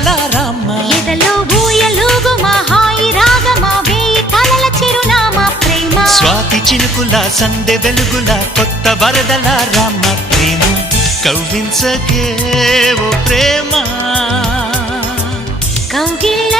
వరదల రామ ఎదలో ఊయలుగు మా హాయి రాగమా వేయి కలల చిరునామా ప్రేమ స్వాతి చినుకుల సందె వెలుగుల కొత్త వరదల రామ ప్రేమ కవ్వించకే ఓ ప్రేమ కౌగిళ్ళ